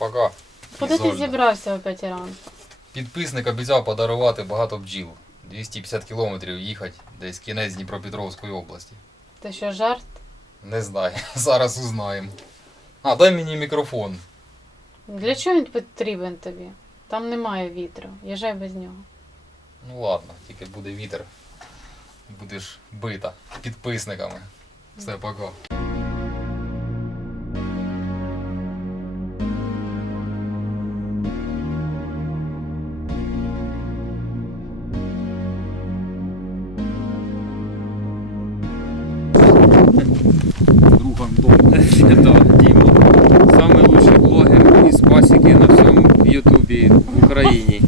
Пока. Куди ти Ізольда. зібрався о 5 ранку? Підписник обіцяв подарувати багато бджіл. 250 кілометрів їхати десь кінець Дніпропетровської області. Ти що, жарт? Не знаю, зараз узнаємо. А, дай мені мікрофон. Для чого він потрібен тобі? Там немає вітру. Їжджай без нього. Ну ладно, тільки буде вітер. Будеш бита підписниками. Все, пока. Другом Діма. Самый лучший блогер із пасіки на всьому Ютубі в Україні.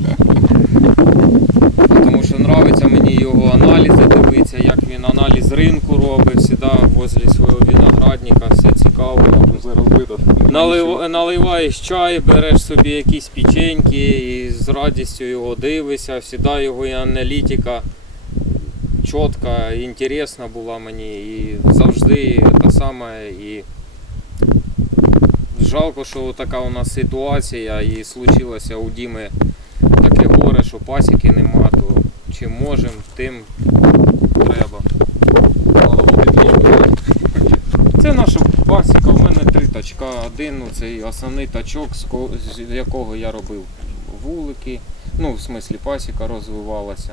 Тому що нравиться мені його аналізи дивитися, як він аналіз ринку робить, завжди возле свого виноградника, все цікаво. Налив, наливаєш чай, береш собі якісь печеньки і з радістю його дивишся. Всіда його і аналітика чітка, інтересна була мені і завжди та саме. І жалко, що така у нас ситуація і случилося у Діми таке горе, що пасіки нема, то чим можемо, тим треба. Це наша пасіка, в мене три тачка. Один ну, цей основний тачок, з якого я робив вулики. Ну, в смислі пасіка розвивалася.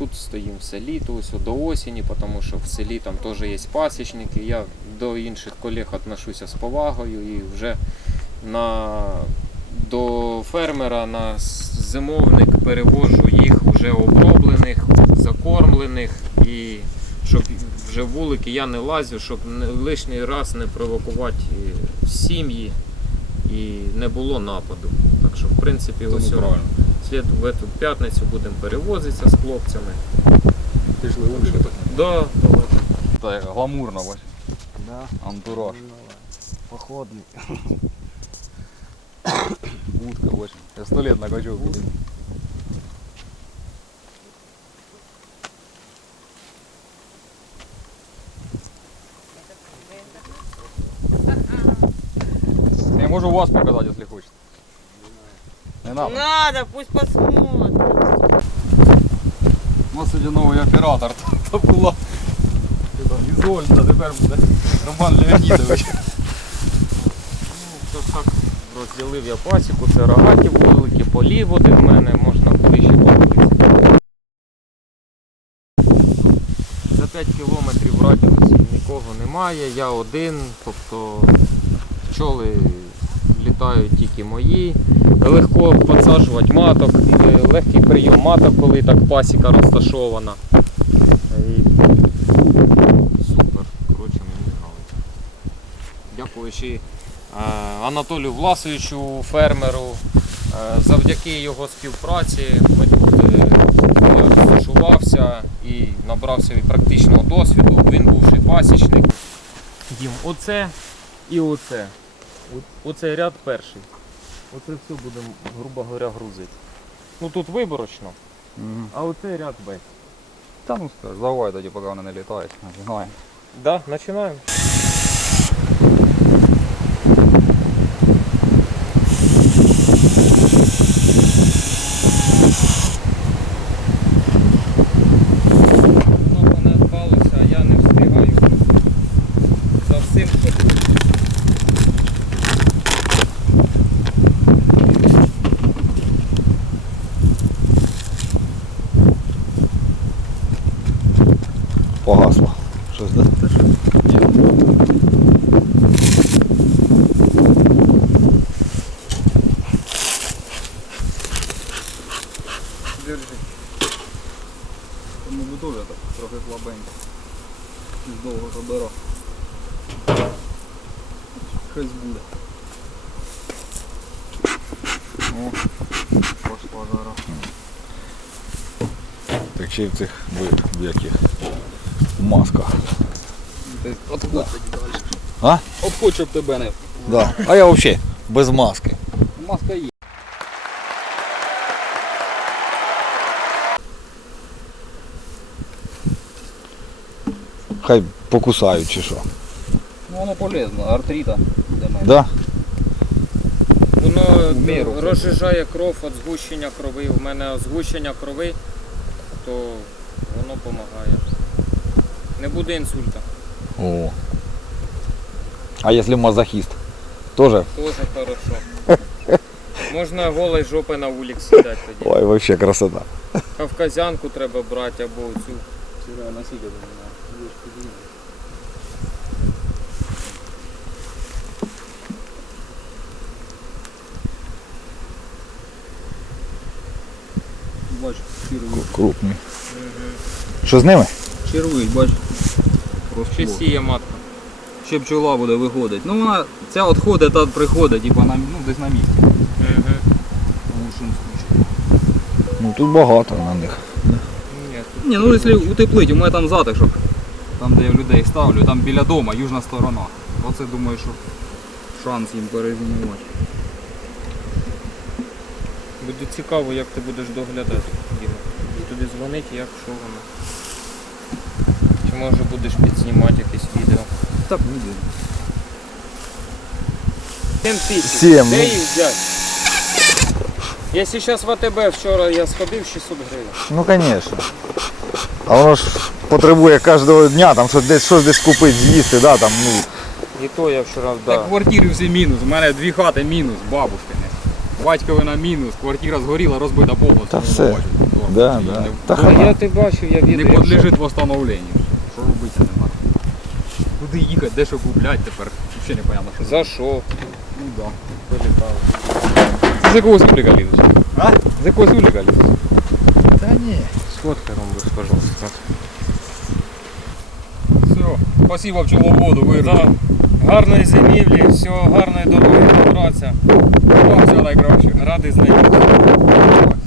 Тут стоїмо в селі, то ось до осені, тому що в селі там теж є пасічники. Я до інших колег отношуся з повагою і вже на, до фермера на зимовник перевожу їх вже оброблених, закормлених і щоб вже вулики я не лазю, щоб лишній раз не провокувати е, сім'ї і не було нападу. Так що, в принципі, ось правильно. слід в эту п'ятницю будемо перевозитися з хлопцями. Пішли уші. Да, давайте. Так, гламурно, бач. Да, Антураж. походный. Вудка, бач. Я сто лет на качок. Я можу вас показати, якщо хочете. Не надо. Надо, пусть посмотрит. У нас сьогодні новий оператор. То була Ізольда, тепер буде Роман Леонідович. То так розділив я пасіку, це рогаті вулики, полів один в мене, можна ближче подивитися. За 5 кілометрів в радіусі нікого немає, я один, тобто пчоли літають тільки мої. Легко підсаджувати маток, е, легкий прийом маток, коли так пасіка розташована. І Супер, коротше, мені подобається. Дякуючи е, Анатолію Власовичу, фермеру. Е, Завдяки його співпраці я розташувався і набрався і практичного досвіду. Він бувший пасічник. Дім, оце і оце. Оцей ряд перший. Оце все будемо, грубо говоря, грузити. Ну тут виборочно, а оцей ряд Б. Та ну скажи, давай тоді, поки вони не літають. Починаємо. Да, починаємо. Воно мене впалося, а я не встигаю за всім, що тут. Погасло. Щось да? Держи. Тому би дуже так, трохи слабенько. Щось довго забирав. Щось буде. О, пошла жара. Так ще й в цих яких масках. Отходь далі. А? Щоб тебе не... Да. А я взагалі без маски. Маска є. Хай покусають чи що. Ну воно полезно, артрита. Да? Воно міру. розжижає кров від згущення крови. У мене згущення крови, то воно допомагає. Не буде інсульта. О. А если мазохист? Тоже? Тоже хорошо. Можна голой жопи на вулик сідати тоді. Ой, вообще красота. Кавказянку треба брати або цю. Ти мене? Є ж подивись. Бач, червий. Крупный. Що з ними? Червий, бач. Чи Розплод. сіє матка? Ще пчола буде виходить. Ну вона ця відходить, та приходить, типа на ну, десь на місці. Угу. Ну тут багато на них. Ні, Ні, ну якщо утеплить, у мене там затишок. Там, де я людей ставлю, там біля дома, южна сторона. Оце думаю, що шанс їм перезимувати. Буде цікаво, як ти будеш доглядати. Діма. Тобі дзвонить, як що воно. Чи може будеш підзнімати якесь відео? Так, буде. 7 тисяч. Сім, Де їх взяти? Якщо зараз в АТБ вчора я сходив 600 гривень. Ну конечно. А воно ж потребує кожного дня, там щось десь щось десь купити, з'їсти, да, там, ну. І то я вчора вдав. квартири всі мінус. У мене дві хати мінус, бабушкини. Батьковина мінус, квартира згоріла, розбита повністю. Та Ну, все. бачу, Да, да. не- Та А хана. я ти бачив, я Не відео. подлежить восстановленню. Що робити нема. Куди їхати, де що купляти тепер? Взагалі непонятно, що За що? Ну да. Вилітало. Це з якогось уліка лізеш? А? З якогось уліка лізеш? Та ні. Сфоткай, ромбиш, пожалуйста. Все, спасибо пчеловоду, ви Да. Гарної зимівлі, всього гарної дороги добратися. Вам все найкраще. Радий знайомитися.